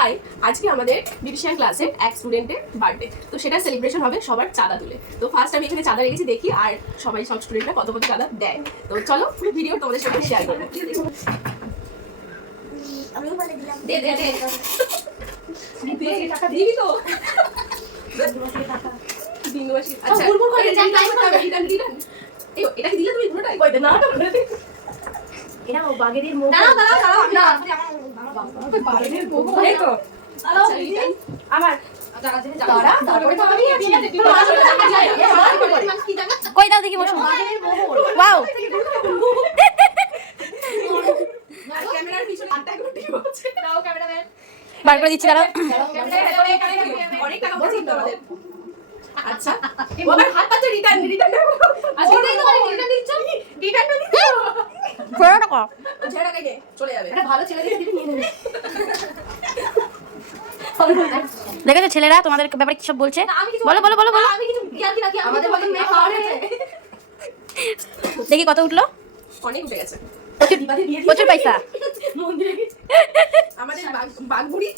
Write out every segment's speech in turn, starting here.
High, আজকে আমাদের beautician ক্লাসে এক স্টুডেন্টের বার্থডে, তো সেটা সেলিব্রেশন হবে সবার চাঁদা তুলে। তো ফার্স্ট আমি এখানে চাঁদা রেখেছি, দেখি আর সবাই সব স্টুডেন্টরা কত কত চাঁদা দেয়। তো চলো পুরো ভিডিও তোমাদের সাথে শেয়ার করবো। দে দে দে টাকা দিবি তো? আচ্ছা এটা কি দিলে তুমি পুরোটাই? না এরা বাগেদের মুখ দাঁড়াও দাঁড়াও দাঁড়াও না বাগেদের মুখ এই তো আমার কই দাও দেখি বসো। ওয়াও ক্যামেরার পিছনে আটটা ঘন্টা বলছে। দাও ক্যামেরাম্যান বার করে দিচ্ছি, দাঁড়াও। অনেক টাকা বলছি তো আমাদের। আচ্ছা ওবার হাত পাচ্ছে রিটার্ন আজকে তাই তো রিটার্ন দিচ্ছ রিটার্ন দিচ্ছ পুরো টাকা ছেড়ে টাকা চলে যাবে। এটা ভালো ছেলে দেখে নিয়ে নেবে। দেখেছো ছেলেরা তোমাদের ব্যাপারে কি সব বলছে? বলো বলো বলো বলো। আমি কিছু জ্ঞান কি রাখি আমাদের মতন মেয়ে খাওয়া হয়েছে। দেখি কত উঠলো। অনেক উঠে গেছে, প্রচুর পয়সা। মন্দিরে গেছি আমাদের বাগবুড়ি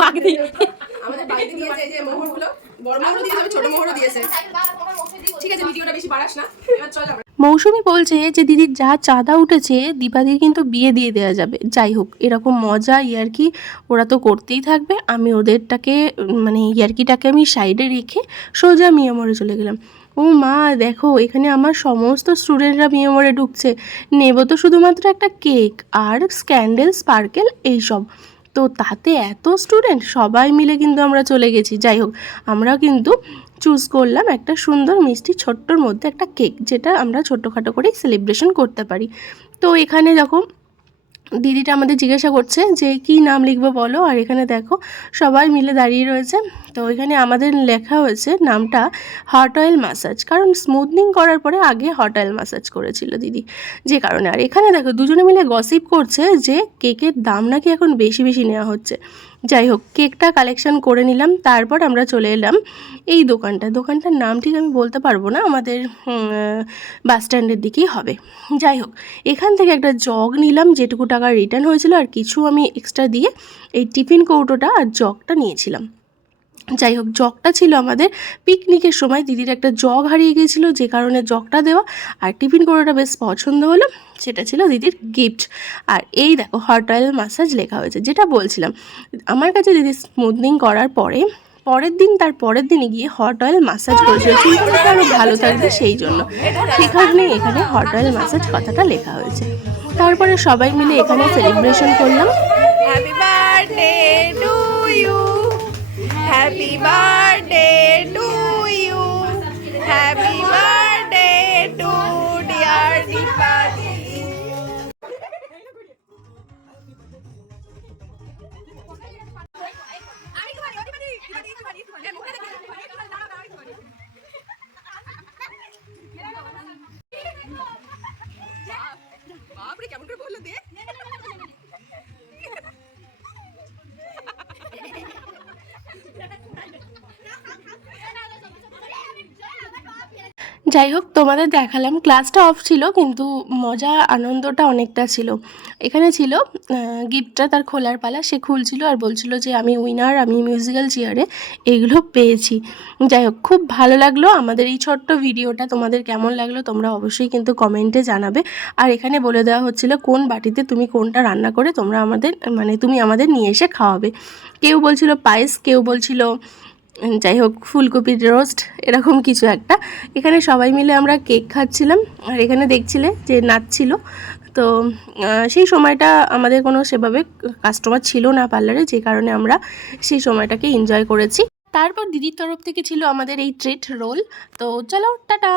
বাগদি আমাদের বাড়িতে দিয়েছে এই যে মোহরগুলো, বড় মোহরও দিয়েছে ছোট মোহরও দিয়েছে। ঠিক আছে ভিডিওটা বেশি বাড়াস না, এবার চল আমরা। মৌসুমি বলছে যে দিদির যা চাঁদা উঠেছে দীপাদির কিন্তু বিয়ে দিয়ে দেওয়া যাবে। যাই হোক, এরকম মজা ইয়ার্কি ওরা তো করতেই থাকবে। আমি ওদেরটাকে মানে ইয়ার্কিটাকে আমি সাইডে রেখে সোজা মিয়ামরে চলে গেলাম। ও মা দেখো, এখানে আমার সমস্ত স্টুডেন্টরা মিয়ামরে ঢুকছে, নেব তো শুধুমাত্র একটা কেক আর স্ক্যান্ডেল স্পার্কেল এইসব। তো তাতে এত স্টুডেন্ট সবাই মিলে কিন্তু আমরা চলে গেছি। যাই হোক, আমরা কিন্তু চুজ করলাম একটা সুন্দর মিষ্টি ছোট্টর মধ্যে একটা কেক, যেটা আমরা ছোট্টখাটো করেই সেলিব্রেশন করতে পারি। তো এখানে যখন দিদিটা আমাদের জিজ্ঞাসা করছে যে কী নাম লিখবো বলো, আর এখানে দেখো সবাই মিলে দাঁড়িয়ে রয়েছে। তো এখানে আমাদের লেখা হয়েছে নামটা হট অয়েল ম্যাসাজ, কারণ স্মুথনিং করার পরে আগে হট অয়েল ম্যাসাজ করেছিল দিদি, যে কারণে। আর এখানে দেখো দুজনে মিলে গসিপ করছে যে কেকের দাম নাকি এখন বেশি বেশি নেওয়া হচ্ছে। যাই হোক, কেকটা কালেকশন করে নিলাম, তারপর আমরা চলে এলাম এই দোকানটার নাম ঠিক আমি বলতে পারবো না, আমাদের বাস স্ট্যান্ডের দিকেই হবে। যাই হোক, এখান থেকে একটা জগ নিলাম, যেটুকু টাকা রিটার্ন হয়েছিল, আর কিছু আমি এক্সট্রা দিয়ে এই টিফিন কৌটোটা আর জগটা নিয়েছিলাম। যাই হোক, জগটা ছিল আমাদের পিকনিকের সময় দিদির একটা জগ হারিয়ে গিয়েছিলো, যে কারণে জগটা দেওয়া। আর টিফিন কৌটোটা বেশ পছন্দ হলো, সেটা ছিল দিদির গিফট। আর এই দেখো হট অয়েল ম্যাসাজ লেখা হয়েছে, যেটা বলছিলাম আমার কাছে দিদি স্মুথনিং করার তার পরের দিনে গিয়ে হট অয়েল ম্যাসাজ করেছিল, চুলটা আরও ভালো থাকবে সেই জন্য। সে কারণে এখানে হট অয়েল ম্যাসাজ কথাটা লেখা হয়েছে। তারপরে সবাই মিলে এখানে সেলিব্রেশন করলাম। Happy birthday to you, happy birthday to you, happy birthday to dear Dipali. বাপরে কেমন করে বললো দে। যাই হোক, তোমাদের দেখালাম ক্লাসটা অফ ছিল, কিন্তু মজা আনন্দটা অনেকটা ছিল। এখানে ছিল গিফটটা তার খোলার পালা, সে খুলছিল আর বলছিল যে আমি উইনার, আমি মিউজিক্যাল চেয়ারে এগুলো পেয়েছি। যাই হোক, খুব ভালো লাগলো আমাদের এই ছোট্ট ভিডিওটা। তোমাদের কেমন লাগলো তোমরা অবশ্যই কিন্তু কমেন্টে জানাবে। আর এখানে বলে দেওয়া হচ্ছিল কোন বাটিতে তুমি কোনটা রান্না করে তুমি আমাদের নিয়ে এসে খাওয়াবে। কেউ বলছিল পায়েস, কেউ বলছিল যাই হোক ফুলকপির রোস্ট, এরকম কিছু একটা। এখানে সবাই মিলে আমরা কেক খাচ্ছিলাম, আর এখানে দেখছিলে যে নাচছিল। তো সেই সময়টা আমাদের কোনো সেভাবে কাস্টমার ছিল না পার্লারে, যে কারণে আমরা সেই সময়টাকে এনজয় করেছি। তারপর দিদির তরফ থেকে ছিল আমাদের এই ট্রিট রোল। তো চলো টাটা।